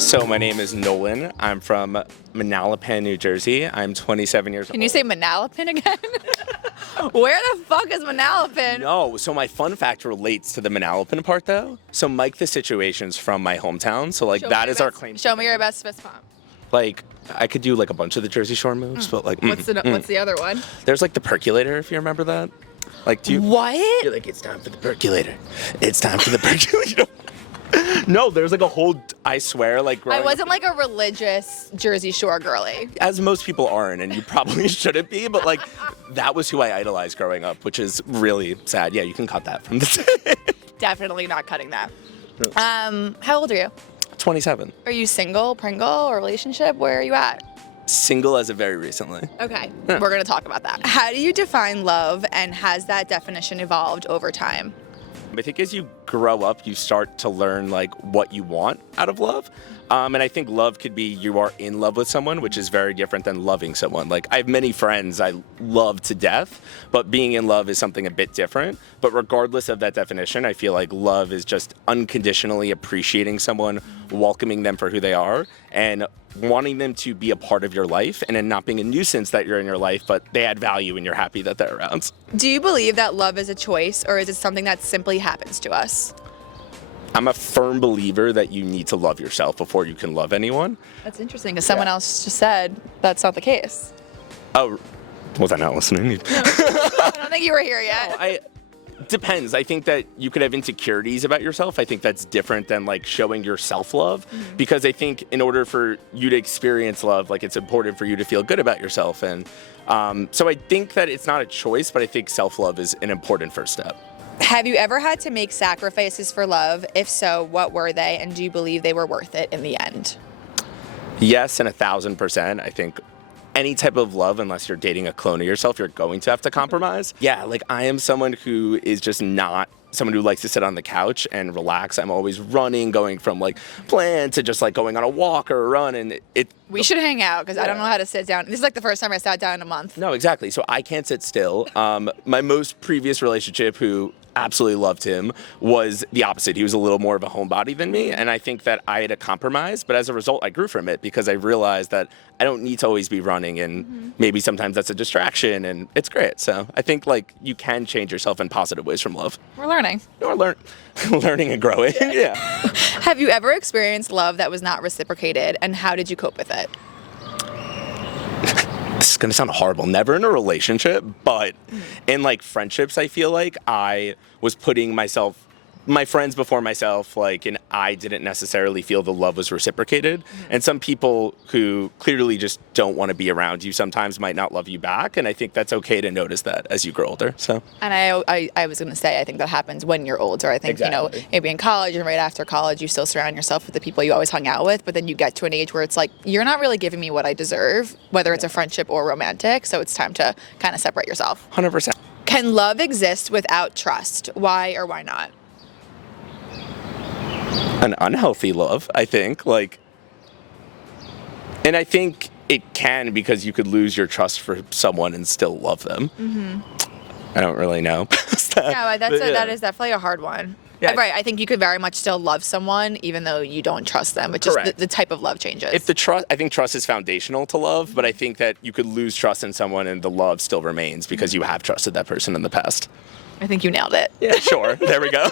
So my name is Nolan. I'm from Manalapan, New Jersey. I'm 27 years old. Can you say Manalapan again? Where the fuck is Manalapan? No, so my fun fact relates to the Manalapan part though. So Mike the Situation's from my hometown, so like that is our claim. Show me your best fist pump. Like I could do like a bunch of the Jersey Shore moves, but like What's the other one? There's like the percolator, if you remember that. Like do you What? You're like, it's time for the percolator. It's time for the percolator. No, there's like a whole, I swear, like I wasn't like a religious Jersey Shore girly. as most people aren't, and you probably shouldn't be, but like that was who I idolized growing up, which is really sad. Yeah, you can cut that from the tape. Definitely not cutting that. How old are you? 27. Are you single, Pringle, or relationship? Where are you at? Single as of very recently. Okay, we're gonna talk about that. How do you define love, and has that definition evolved over time? I think as you grow up, you start to learn like what you want out of love. And I think love could be you are in love with someone, which is very different than loving someone. Like I have many friends I love to death, but being in love is something a bit different. But regardless of that definition, I feel like love is just unconditionally appreciating someone, welcoming them for who they are, and wanting them to be a part of your life and then not being a nuisance that you're in your life, but they add value and you're happy that they're around. Do you believe that love is a choice, or is it something that simply happens to us? I'm a firm believer that you need to love yourself before you can love anyone. That's interesting, because someone else just said that's not the case. Oh, was I not listening? I don't think you were here yet. Depends. I think that you could have insecurities about yourself. I think that's different than like showing your self-love, because I think in order for you to experience love, like it's important for you to feel good about yourself. And so I think that it's not a choice, but I think self-love is an important first step. Have you ever had to make sacrifices for love? If so, what were they? And do you believe they were worth it in the end? Yes, and 1,000%. I think any type of love, unless you're dating a clone of yourself, you're going to have to compromise. Yeah, like I am someone who is just not someone who likes to sit on the couch and relax. I'm always running, going from like plan to just like going on a walk or a run, and we should hang out, because I don't know how to sit down. This is like the first time I sat down in a month. No, exactly. So I can't sit still. My most previous relationship, who absolutely loved him, was the opposite. He was a little more of a homebody than me, and I think that I had to compromise, but as a result I grew from it, because I realized that I don't need to always be running, and maybe sometimes that's a distraction, and it's great. So I think like you can change yourself in positive ways from love. We're learning. We're learning and growing. Yeah. Have you ever experienced love that was not reciprocated, and how did you cope with it? This is gonna sound horrible. Never in a relationship, but in like friendships, I feel like I was putting my friends before myself, like, and I didn't necessarily feel the love was reciprocated. And some people who clearly just don't want to be around you sometimes might not love you back, and I think that's okay to notice that as you grow older. So. And I was going to say, I think that happens when you're older. I think, Exactly. Maybe in college and right after college, you still surround yourself with the people you always hung out with, but then you get to an age where it's like, you're not really giving me what I deserve, whether it's a friendship or romantic, so it's time to kind of separate yourself. 100%. Can love exist without trust? Why or why not? An unhealthy love, I think, and I think it can, because you could lose your trust for someone and still love them. I don't really know. Yeah, that is definitely a hard one. Yeah. Right, I think you could very much still love someone even though you don't trust them. It's just the type of love changes. I think trust is foundational to love, but I think that you could lose trust in someone and the love still remains because you have trusted that person in the past. I think you nailed it. Yeah, sure. There we go.